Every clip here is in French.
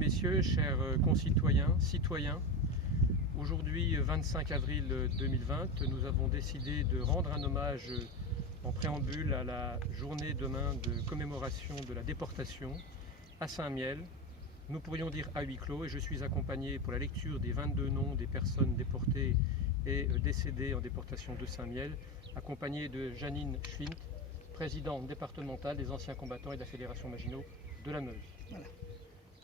Messieurs, chers concitoyens, citoyens, aujourd'hui 25 avril 2020, nous avons décidé de rendre un hommage en préambule à la journée demain de commémoration de la déportation à Saint-Mihiel. Nous pourrions dire à huis clos, et je suis accompagné pour la lecture des 22 noms des personnes déportées et décédées en déportation de Saint-Mihiel, accompagné de Janine Schwint, présidente départementale des anciens combattants et de la Fédération Maginot de la Meuse. Voilà.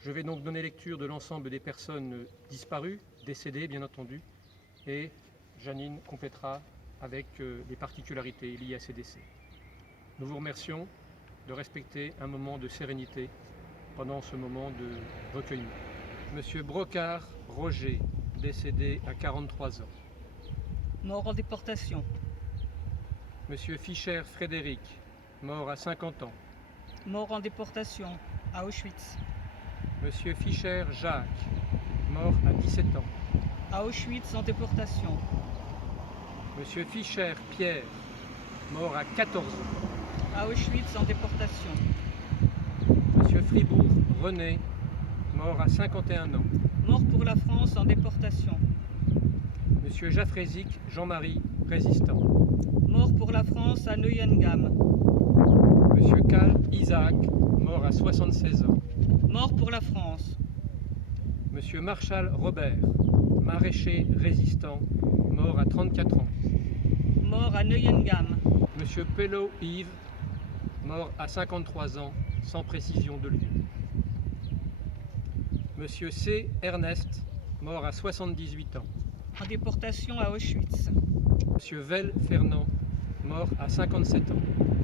Je vais donc donner lecture de l'ensemble des personnes disparues, décédées bien entendu, et Janine complétera avec les particularités liées à ces décès. Nous vous remercions de respecter un moment de sérénité pendant ce moment de recueillement. Monsieur Brocard Roger, décédé à 43 ans. Mort en déportation. Monsieur Fischer Frédéric, mort à 50 ans. Mort en déportation, à Auschwitz. Monsieur Fischer Jacques, mort à 17 ans. À Auschwitz en déportation. Monsieur Fischer Pierre, mort à 14 ans. À Auschwitz en déportation. Monsieur Fribourg René, mort à 51 ans. Mort pour la France en déportation. Monsieur Jaffrézic Jean-Marie, résistant. Mort pour la France à Neuengamme. Monsieur Cal Isaac, mort à 76 ans. Mort pour la France. Monsieur Marshal Robert, maraîcher résistant, mort à 34 ans. Mort à Neuengamme. Monsieur Pello Yves, mort à 53 ans, sans précision de lieu. Monsieur C. Ernest, mort à 78 ans. En déportation à Auschwitz. Monsieur Vel Fernand, mort à 57 ans.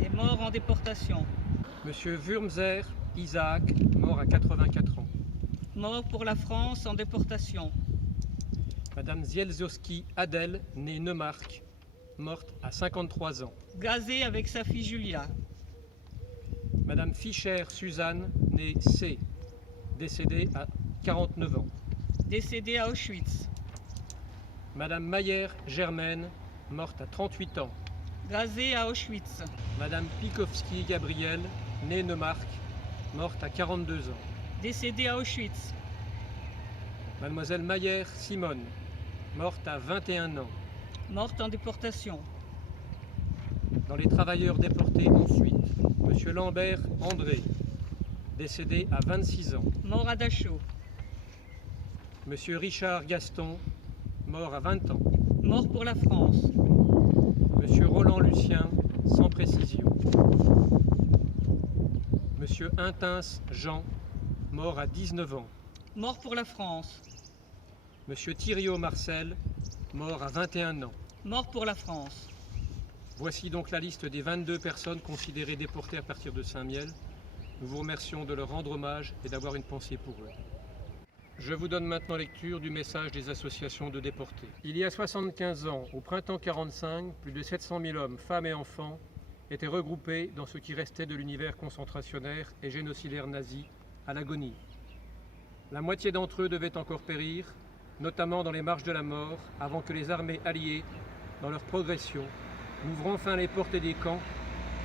Et mort en déportation. Monsieur Wurmser Isaac, mort à 84 ans. Mort pour la France en déportation. Madame Zielzowski Adèle, née Neumark, morte à 53 ans. Gazée avec sa fille Julia. Madame Fischer Suzanne, née C, décédée à 49 ans. Décédée à Auschwitz. Madame Mayer Germaine, morte à 38 ans. Gazée à Auschwitz. Madame Pikowski Gabrielle, née Neumark, morte à 42 ans. Décédée à Auschwitz. Mademoiselle Mayer Simone, morte à 21 ans. Morte en déportation. Dans les travailleurs déportés ensuite, Monsieur Lambert André, décédé à 26 ans. Mort à Dachau. Monsieur Richard Gaston, mort à 20 ans. Mort pour la France. Monsieur Roland Lucien, sans précision. Monsieur Intins Jean, mort à 19 ans. Mort pour la France. Monsieur Thiriot Marcel, mort à 21 ans. Mort pour la France. Voici donc la liste des 22 personnes considérées déportées à partir de Saint-Mihiel. Nous vous remercions de leur rendre hommage et d'avoir une pensée pour eux. Je vous donne maintenant lecture du message des associations de déportés. Il y a 75 ans, au printemps 45, plus de 700 000 hommes, femmes et enfants étaient regroupés dans ce qui restait de l'univers concentrationnaire et génocidaire nazi à l'agonie. La moitié d'entre eux devaient encore périr, notamment dans les marches de la mort, avant que les armées alliées, dans leur progression, n'ouvrent enfin les portes des camps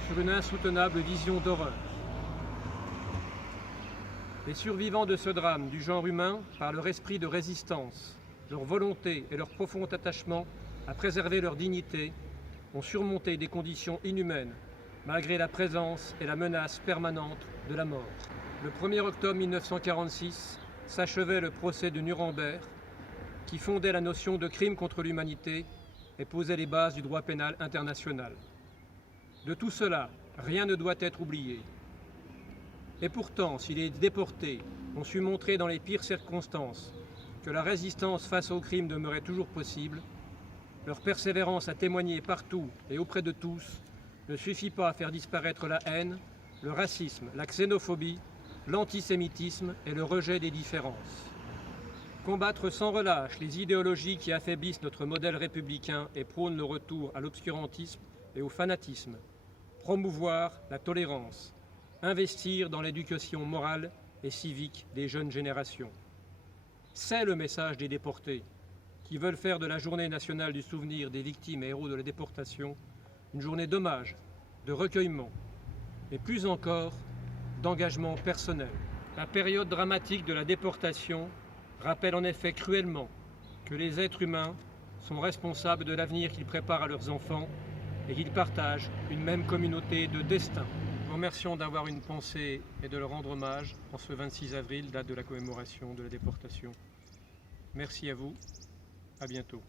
sur une insoutenable vision d'horreur. Les survivants de ce drame du genre humain, par leur esprit de résistance, leur volonté et leur profond attachement à préserver leur dignité, ont surmonté des conditions inhumaines, malgré la présence et la menace permanente de la mort. Le 1er octobre 1946 s'achevait le procès de Nuremberg, qui fondait la notion de crime contre l'humanité et posait les bases du droit pénal international. De tout cela, rien ne doit être oublié. Et pourtant, si les déportés ont su montrer dans les pires circonstances que la résistance face aux crimes demeurait toujours possible, leur persévérance à témoigner partout et auprès de tous ne suffit pas à faire disparaître la haine, le racisme, la xénophobie, l'antisémitisme et le rejet des différences. Combattre sans relâche les idéologies qui affaiblissent notre modèle républicain et prônent le retour à l'obscurantisme et au fanatisme. Promouvoir la tolérance. Investir dans l'éducation morale et civique des jeunes générations. C'est le message des déportés qui veulent faire de la journée nationale du souvenir des victimes et héros de la déportation une journée d'hommage, de recueillement, mais plus encore d'engagement personnel. La période dramatique de la déportation rappelle en effet cruellement que les êtres humains sont responsables de l'avenir qu'ils préparent à leurs enfants et qu'ils partagent une même communauté de destin. Nous vous remercions d'avoir une pensée et de leur rendre hommage en ce 26 avril, date de la commémoration de la déportation. Merci à vous, à bientôt.